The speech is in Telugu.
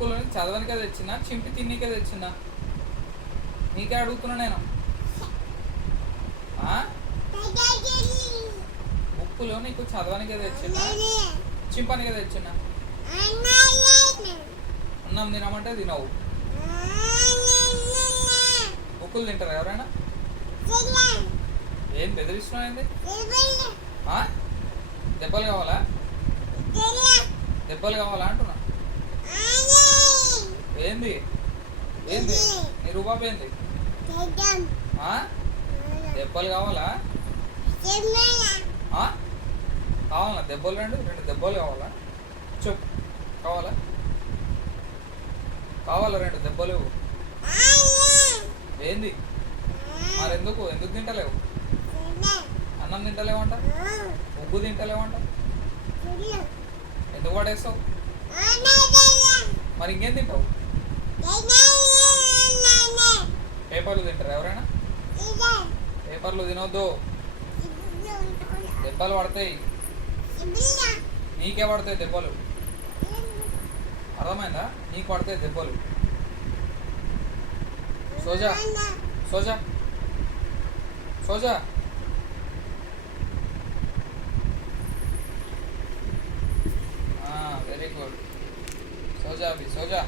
బుక్కులు చదవనికే తెచ్చిందా చింపి తిన్నికే తెచ్చిందా? నీకే అడుగుతున్నా నేను. బుక్కులు నీకు చదవనికే తెచ్చిందా చింపనికే తెచ్చిందా? అన్నం తినమంటే తినవు. బుక్కులు తింటారా ఎవరైనా? ఏం బెదిరిస్తున్నావు? ఏంది దెబ్బలు కావాలా? దెబ్బలు కావాలా అంటున్నా. ఏంది ఏంది నీ రూపాయి ఏంది? దెబ్బలు కావాలా? కావాలా దెబ్బలు? రెండు దెబ్బలు కావాలా? చెప్పు కావాలా? కావాలా రెండు దెబ్బలు? ఏంది మరెందుకు ఎందుకు తింటలేవు? అన్నం తింటలేవంట, ఉగ్గు తింటలేవంట, ఎందుకు పడేస్తావు? మరి ఇంకేం తింటావు? పేపర్లు తింటారు ఎవరైనా? పేపర్లు తినొద్దు, దెబ్బలు పడతాయి. నీకే పడతాయి దెబ్బలు, అర్థమైందా? నీకు పడతాయి దెబ్బలు. సోజా సోజా సోజా వెరీ గుడ్. సోజా అభి సోజా.